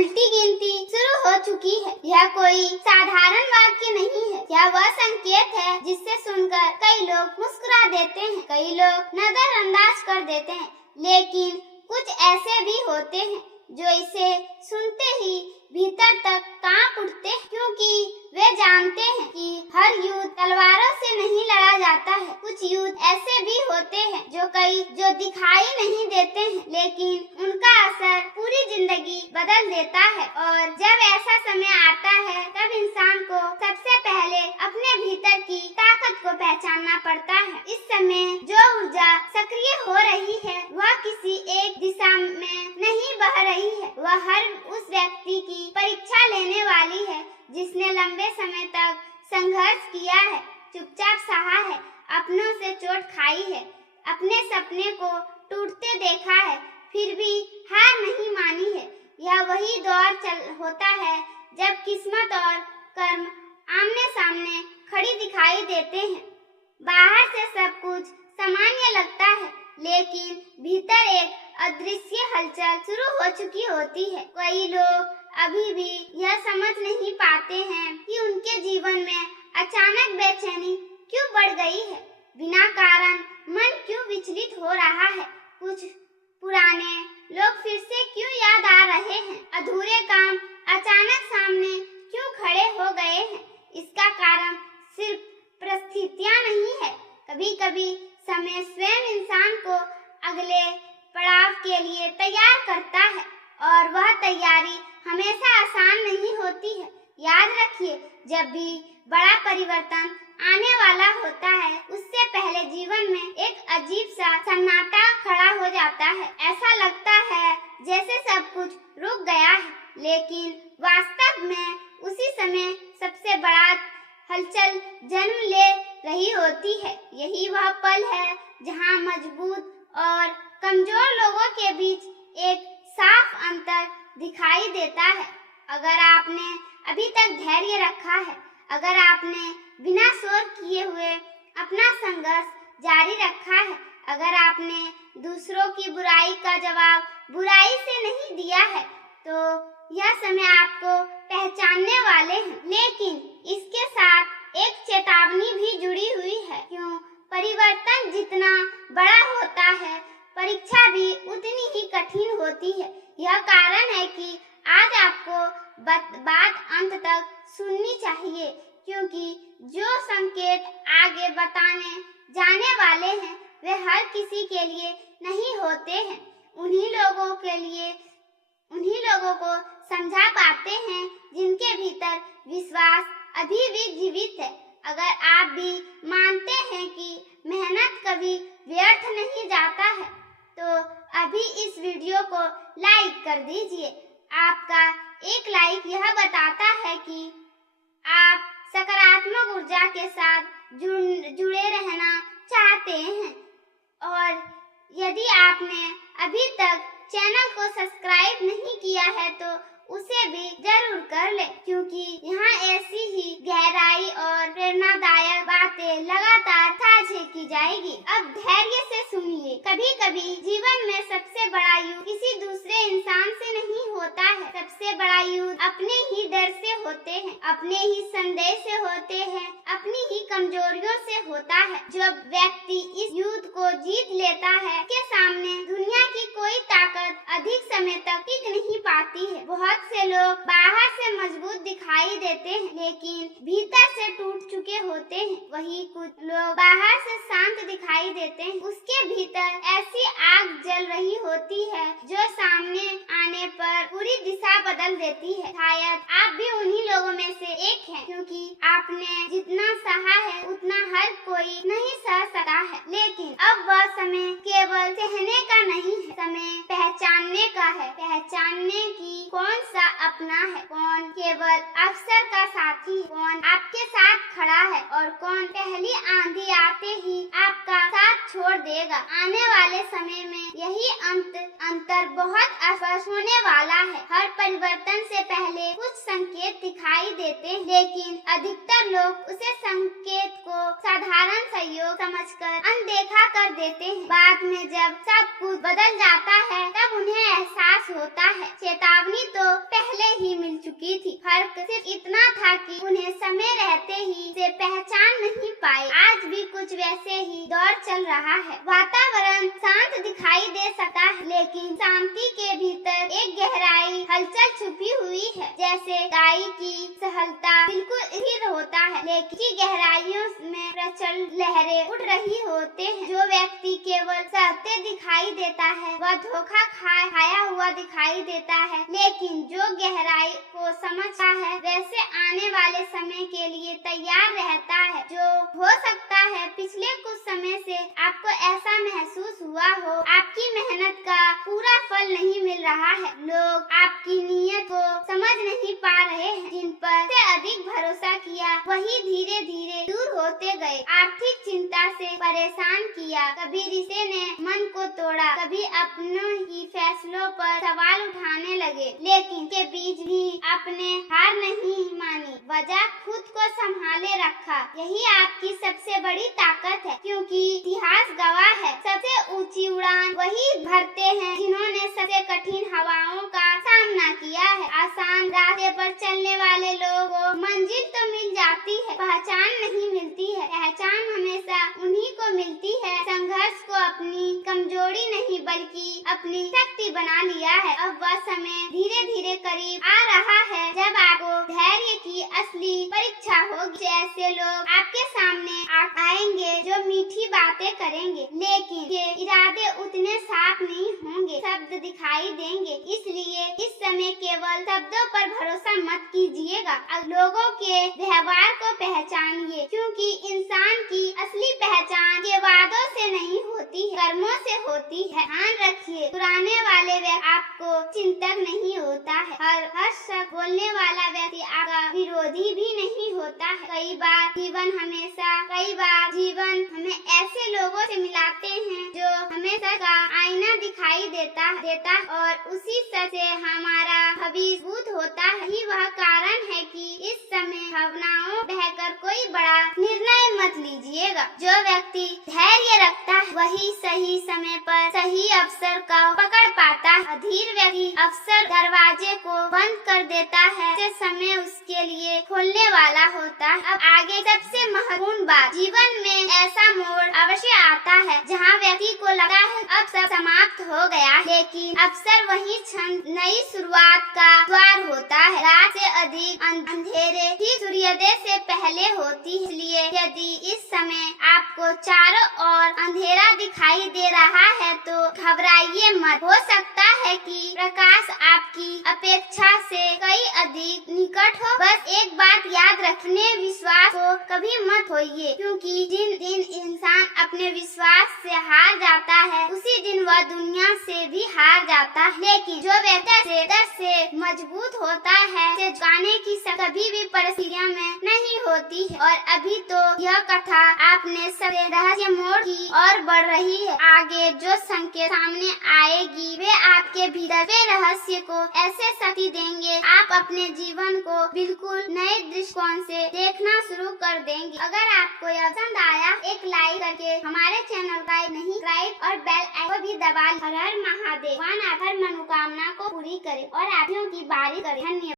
उल्टी गिनती शुरू हो चुकी है। यह कोई साधारण वाक्य नहीं है, यह वह संकेत है जिससे सुनकर कई लोग मुस्कुरा देते हैं, कई लोग नजरअंदाज कर देते हैं, लेकिन कुछ ऐसे भी होते हैं जो इसे सुनते ही भीतर तक कांप उठते हैं, क्योंकि वे जानते हैं कि हर युद्ध तलवारों से नहीं लड़ा जाता है। कुछ युद्ध ऐसे भी होते हैं जो दिखाई नहीं देते हैं, लेकिन उनका असर पूरी जिंदगी बदल देता है। और जब ऐसा समय आता है तब इंसान को सबसे पहले अपने भीतर की ताकत को पहचानना पड़ता है। इस समय जो ऊर्जा सक्रिय हो रही है वह किसी एक दिशा में नहीं बह रही है, वह हर उस व्यक्ति की परीक्षा लेने वाली है जिसने लंबे समय तक संघर्ष किया है, चुपचाप सहा है, अपनों से चोट खाई है, अपने सपने को टूटते देखा है, फिर भी हार नहीं मानी है। यह वही दौर होता है जब किस्मत और कर्म आमने सामने खड़ी दिखाई देते हैं। बाहर से सब कुछ सामान्य लगता है, लेकिन भीतर एक अदृश्य हलचल शुरू हो चुकी होती है। कई लोग अभी भी यह समझ नहीं पाते हैं कि उनके जीवन में अचानक बेचैनी क्यों बढ़ गई है, बिना कारण मन क्यों विचलित हो रहा है, कुछ पुराने लोग फिर से क्यों याद आ रहे हैं, अधूरे काम अचानक सामने क्यों खड़े हो गए हैं। इसका कारण सिर्फ परिस्थितियां नहीं है, कभी कभी समय स्वयं इंसान को अगले पड़ाव के लिए तैयार करता है, और वह तैयारी हमेशा आसान नहीं होती है। याद रखिए, जब भी बड़ा परिवर्तन आने वाला होता है उससे पहले जीवन में एक अजीब सा सन्नाटा खड़ा हो जाता है। ऐसा लगता है जैसे सब कुछ रुक गया है, लेकिन वास्तव में उसी समय सबसे बड़ा हलचल जन्म ले रही होती है। यही वह पल है जहां मजबूत और कमजोर लोगों के बीच एक साफ अंतर दिखाई देता है। अगर आपने अभी तक धैर्य रखा है, अगर आपने बिना शोर किए हुए अपना संघर्ष जारी रखा है, अगर आपने दूसरों की बुराई का जवाब बुराई से नहीं दिया है, तो यह समय आपको पहचानने वाले हैं। लेकिन इसके साथ एक चेतावनी भी जुड़ी हुई है, क्यों परिवर्तन जितना बड़ा होता है परीक्षा भी उतनी ही कठिन होती है। यह कारण है कि आज आपको बात अंत तक सुननी चाहिए, क्योंकि जो संकेत आगे बताने जाने वाले हैं वे हर किसी के लिए नहीं होते हैं। उन्हीं लोगों को समझा पाते हैं जिनके भीतर विश्वास अभी भी जीवित है। अगर आप भी मानते हैं कि मेहनत कभी व्यर्थ नहीं जाता है, तो अभी इस वीडियो को लाइक कर दीजिए। आपका एक लाइक यह बताता है कि आप सकारात्मक ऊर्जा के साथ जुड़े रहना चाहते हैं। और यदि आपने अभी तक चैनल को सब्सक्राइब नहीं किया है तो उसे भी जरूर कर ले, क्योंकि यहाँ ऐसी ही गहराई और प्रेरणादायक बातें लगातार साझा की जाएगी। अब धैर्य से सुनिए। कभी कभी जीवन में सबसे बड़ा युद्ध किसी दूसरे इंसान से नहीं होता है, सबसे बड़ा युद्ध अपने ही डर से होते हैं, अपने ही संदेह से होते हैं, अपनी ही कमजोरियों से होता है। जब व्यक्ति इस युद्ध को जीत लेता है, उसके सामने दुनिया की कोई ताकत अधिक समय तक टिक नहीं पाती है। बहुत से लोग बाहर से मजबूत दिखाई देते हैं, लेकिन भीतर से टूट चुके होते हैं। वही कुछ लोग बाहर से शांत दिखाई देते हैं, उसके भीतर ऐसी आग जल रही होती है जो सामने आने पर पूरी दिशा बदल देती है। शायद आप भी उन्हीं लोगों में से एक हैं, क्योंकि आपने जितना सहा है उतना हर कोई नहीं सह सका है। लेकिन अब वह समय केवल सहने का नहीं है, समय पहचानने का है। पहचानने की कौन सा अपना है, कौन केवल अवसर का साथी, कौन आपके साथ खड़ा है और कौन पहली आंधी आते ही आपका साथ छोड़ देगा। आने वाले समय में यही अंतर बहुत स्पष्ट होने वाला है। हर परिवर्तन से पहले कुछ संकेत दिखाई देते हैं, लेकिन अधिकतर लोग उसे संकेत को साधारण सहयोग समझकर अनदेखा कर देते हैं। बाद में जब सब कुछ बदल जाता है तब उन्हें एहसास होता है चेतावनी तो पहले पहले ही मिल चुकी थी। फर्क सिर्फ इतना था कि उन्हें समय रहते ही से पहचान नहीं पाए। आज भी कुछ वैसे ही दौर चल रहा है। वातावरण शांत दिखाई दे सकता है, लेकिन शांति के भीतर एक गहराई हलचल छुपी हुई है। जैसे गाय की सहलता बिल्कुल स्थिर होता है, लेकिन गहराइयों में प्रचंड लहरें उठ रही होते हैं। जो व्यक्ति केवल सहते दिखाई देता है वह धोखा खाया हुआ दिखाई देता है, लेकिन जो गहराई को समझता है वैसे आने वाले समय के लिए तैयार रहता है। जो हो सकता है पिछले कुछ समय से आपको ऐसा महसूस हुआ हो आपकी मेहनत का पूरा फल नहीं मिल रहा है। लोग आपकी नीयत को समझ नहीं पा रहे हैं। जिन पर से अधिक भरोसा किया वही धीरे धीरे दूर होते गए। आर्थिक चिंता से परेशान किया, कभी रिश्ते ने मन को तोड़ा, कभी अपनों ही फैसलों पर सवाल उठाने लगे, लेकिन के बीच भी आपने हार नहीं मानी, वजह खुद को संभाले रखा। यही आपकी सबसे बड़ी ताकत है, क्योंकि इतिहास गवाह है सबसे ऊंची उड़ान वही भरते हैं जिन्होंने सबसे कठिन हवाओं का सामना किया है। आसान रास्ते पर चलने वाले लोगों को मंजिल तो मिल जाती है, पहचान नहीं मिलती है। पहचान हमेशा उन्हीं को मिलती है संघर्ष को अपनी कमजोरी नहीं बल्कि अपनी शक्ति बना लिया है। अब वह समय धीरे धीरे करीब आ रहा है जब आपको धैर्य की असली परीक्षा होगी। ऐसे लोग आपके सामने आएंगे जो मीठी बातें करेंगे, लेकिन के इरादे उतने साफ नहीं होंगे। शब्द दिखाई देंगे, इसलिए इस समय केवल शब्दों पर भरोसा मत कीजिएगा, लोगों के व्यवहार को पहचानिए, क्योंकि इंसान की असली पहचान के वादों से नहीं होती है, कर्मों से होती है। ध्यान रखिए, पुराने वाले व्यक्ति आपको चिंतक नहीं होता है। हर शख्स बोलने वाला व्यक्ति आपका विरोधी भी नहीं होता है। कई बार जीवन हमें ऐसे लोगों से मिलाते हैं जो हमें सच का आईना दिखाई देता और उसी सच से हमारा भविष्य होता है। यही वह कारण है कि इस समय भावनाओं बहकर कोई बड़ा निर्णय मत लीजिएगा। जो व्यक्ति धैर्य रखता है वही सही समय पर सही अवसर का पकड़ पाता है। अधीर व्यक्ति अवसर दरवाजे को बंद कर देता है, से समय उसके लिए खोलने वाला होता है। अब आगे सबसे महत्वपूर्ण बात, जीवन में ऐसा मोड़ अवश्य आता है जहाँ व्यक्ति को लगता है अब सब समाप्त हो गया, लेकिन अवसर वही क्षण नई शुरुआत का द्वार होता है। रात से अधिक अंधेरे ठीक सूर्योदय से पहले होती है, इसलिए यदि इस समय आपको चारों ओर अंधेरा दिखाई दे रहा है तो घबराइए मत। हो सकता है कि प्रकाश आपकी अपेक्षा से कई अधिक निकट हो। बस एक बात याद रखने, विश्वास को कभी मत खोइए, क्योंकि जिन दिन इंसान अपने विश्वास से हार जाता है उसी दिन वह दुनिया से भी हार जाता है। लेकिन जो व्यक्ति डर से मजबूत होता है से झुकाने की कभी भी परिस्थितियों में नहीं होती है। और अभी तो यह कथा आपने सबसे रहस्य मोड़ की और बढ़ रही है। आगे जो संकेत सामने आएगी वे आपके भीतर वे रहस्य को ऐसे शक्ति देंगे आप अपने जीवन को बिल्कुल नए दृष्टिकोण से देखना शुरू कर देंगे। अगर आपको यह पसंद आया एक लाइक करके हमारे चैनल का नहीं सब्सक्राइब और बेल आइकन भी दबा। हर हर महादेव, भगवान हर मनोकामना को पूरी करे और आप की बारी करे। धन्यवाद।